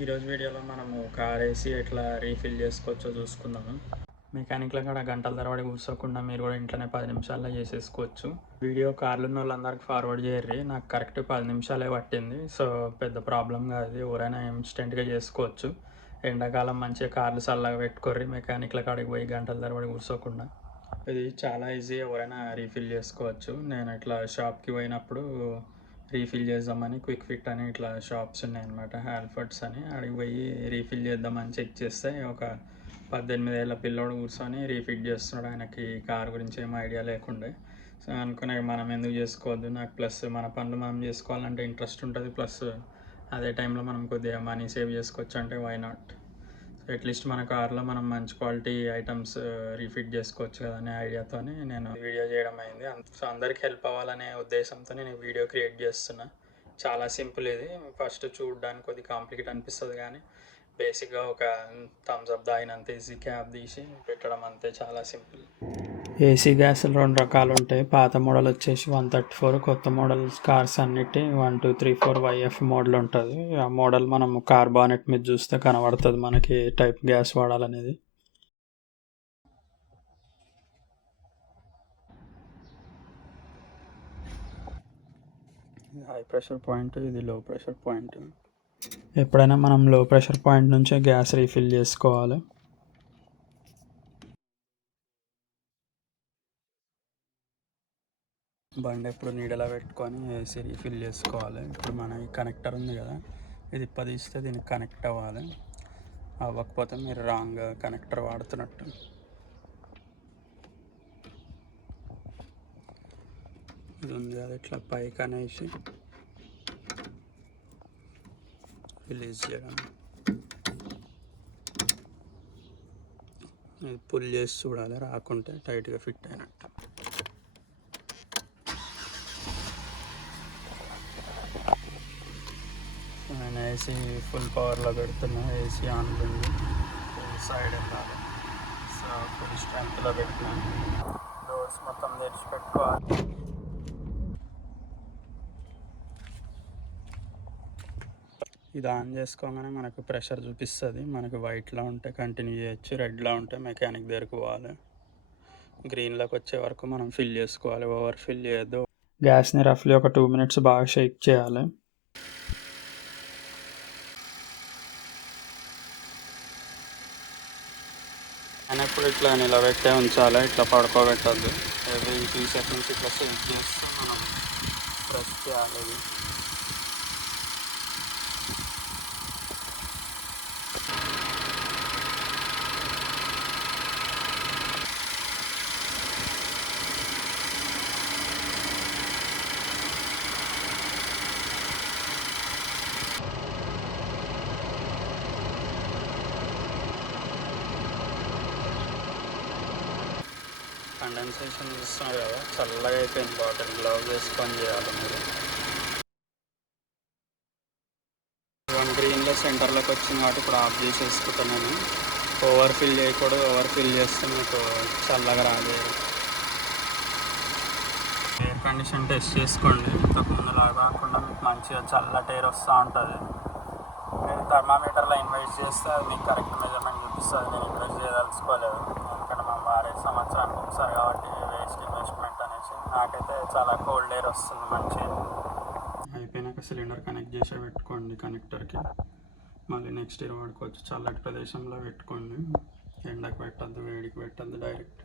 ఈరోజు వీడియోలో మనము కార్ ఏసీ ఎట్లా రీఫిల్ చేసుకోవచ్చో చూసుకుందాము. మెకానిక్ల కాడ గంటల తరబడి కూర్చోకుండా మీరు కూడా ఇంట్లోనే 10 నిమిషాల్లో చేసేసుకోవచ్చు. వీడియో కార్లు ఉన్న వాళ్ళందరికీ ఫార్వర్డ్ చేయర్రి. నాకు కరెక్ట్ 10 నిమిషాలే పట్టింది. సో పెద్ద ప్రాబ్లం కాదు, ఎవరైనా ఇన్స్టెంట్గా చేసుకోవచ్చు. ఎండాకాలం మంచిగా కార్లు చల్లగా పెట్టుకోర్రి, మెకానిక్ల కాడికి పోయి గంటల తరబడి కూర్చోకుండా. ఇది చాలా ఈజీ, ఎవరైనా రీఫిల్ చేసుకోవచ్చు. నేను ఇట్లా షాప్కి పోయినప్పుడు రీఫిల్ చేద్దామని క్విక్ ఫిట్ అని ఇట్లా షాప్స్ ఉన్నాయన్నమాట, హాల్ఫర్డ్స్ అని. అడిగి పోయి రీఫిల్ చేద్దామని చెక్ చేస్తే ఒక 18 ఏళ్ళ పిల్లోడు కూర్చొని రీఫిట్ చేస్తున్నాడు. ఆయనకి కార్ గురించి ఏం ఐడియా లేకుండే. సో అనుకునే మనం ఎందుకు చేసుకోవద్దు, నాకు ప్లస్ మన పనులు మనం చేసుకోవాలంటే ఇంట్రెస్ట్ ఉంటుంది, ప్లస్ అదే టైంలో మనం కొద్దిగా మనీ సేవ్ చేసుకోవచ్చు అంటే వై నాట్. సో అట్లీస్ట్ మన కార్లో మనం మంచి క్వాలిటీ ఐటమ్స్ రీఫిట్ చేసుకోవచ్చు కదా అనే ఐడియాతో నేను వీడియో చేయడం అయింది. సో అందరికి హెల్ప్ అవ్వాలనే ఉద్దేశంతో నేను వీడియో క్రియేట్ చేస్తున్నా. చాలా సింపుల్ ఇది. ఫస్ట్ చూడడానికి కొద్దిగా కాంప్లికేట్ అనిపిస్తుంది, కానీ బేసిక్గా ఒక థమ్స్ అప్ దాగినంత ఈజీ క్యాప్ తీసి పెట్టడం అంతే, చాలా సింపుల్. ఏసీ గ్యాసులు 2 రకాలు ఉంటాయి. పాత మోడల్ వచ్చేసి 134, కొత్త మోడల్ కార్స్ అన్నిటి 1234 వైఎఫ్ మోడల్ ఉంటుంది. ఆ మోడల్ మనం కార్ బానెట్ మీద చూస్తే కనబడుతుంది మనకి ఏ టైప్ గ్యాస్ వాడాలనేది. హై ప్రెషర్ పాయింట్, ఇది లో ప్రెషర్ పాయింట్. ఎప్పుడైనా మనం లో ప్రెషర్ పాయింట్ నుంచే గ్యాస్ రీఫిల్ చేసుకోవాలి. బండి ఎప్పుడు నీడలో పెట్టుకొని ఏసీ రీఫిల్ చేసుకోవాలి. ఇప్పుడు మన ఈ కనెక్టర్ ఉంది కదా, ఇది తీస్తే దీనికి కనెక్ట్ అవ్వాలి. అవ్వకపోతే మీరు రాంగ్ కనెక్టర్ వాడుతున్నట్టు. ఇది ఉంది కదా, ఇట్లా పైకి అనేసి రిలీజ్ చేయడం. ఇది పుల్ చేసి చూడాలి, రాకుంటే టైట్గా ఫిట్ అయినట్టు. నేను ఏసీ ఫుల్ పవర్లో పెడుతున్నా, ఏసీ ఆన్ ఉంది, సైడ్ వెళ్ళాలి. సో ఫుల్ స్ట్రెంత్లో పెట్టినా, డోర్స్ మొత్తం తెరిచి పెట్టుకోవాలి. ఇది ఆన్ చేసుకోగానే మనకు ప్రెషర్ చూపిస్తుంది. మనకు వైట్లో ఉంటే కంటిన్యూ చేయొచ్చు, రెడ్లో ఉంటే మెకానిక్ దగ్గరకు పోవాలి. గ్రీన్లోకి వచ్చే వరకు మనం ఫిల్ చేసుకోవాలి, ఓవర్ ఫిల్ చేయొద్దు. గ్యాస్ని రఫ్లీ ఒక 2 మినిట్స్ బాగా షేక్ చేయాలి. అయినప్పుడు ఇట్లా నిలబెట్టే ఉంచాలి, ఇట్లా పడుకోబెట్టద్దు. ఎవ్రీ 2 సెకండ్స్ ఇట్లా షేక్ చేస్తూ మనం ప్రెస్ చేయాలి. కండెన్సేషన్ చూస్తున్నారు కదా, చల్లగా అయిపోయింది బాటిల్. గ్లౌజ్ వేసుకొని చేయాలి మీరు. గ్రీన్లో సెంటర్లోకి వచ్చింది కాబట్టి ఇప్పుడు ఆఫ్ చేసి వేసుకుంటాను. ఓవర్ ఫిల్ చేయకూడదు, ఓవర్ ఫిల్ చేస్తే మీకు చల్లగా రాదు. ఎయిర్ కండిషన్ టెస్ట్ చేసుకోండి, ఇంతకుముందులా కాకుండా మీకు మంచిగా చల్లటి ఎయిర్ వస్తూ ఉంటుంది. మీరు థర్మామీటర్లో ఇన్వెస్ట్ చేస్తే అది మీకు కరెక్ట్ మెజర్మెంట్ చూపిస్తుంది. నేను ఇన్వెస్ట్ చేయదలుచుకోలేదు, ఎందుకంటే మనం వాడే సంవత్సరానికి ఒకసారి కాబట్టి వేస్ట్ ఇన్వెస్ట్మెంట్ అనేసి. నాకైతే చాలా కోల్డ్ ఎయిర్ వస్తుంది మంచిగా. అయిపోయినాక సిలిండర్ కనెక్ట్ చేసే పెట్టుకోండి కనెక్టర్కి. మళ్ళీ నెక్స్ట్ ఇయర్ వాడుకోవచ్చు. చల్లటి ప్రదేశంలో పెట్టుకోండి, ఎండకు పెట్టద్దు, వేడికి పెట్టద్దు డైరెక్ట్.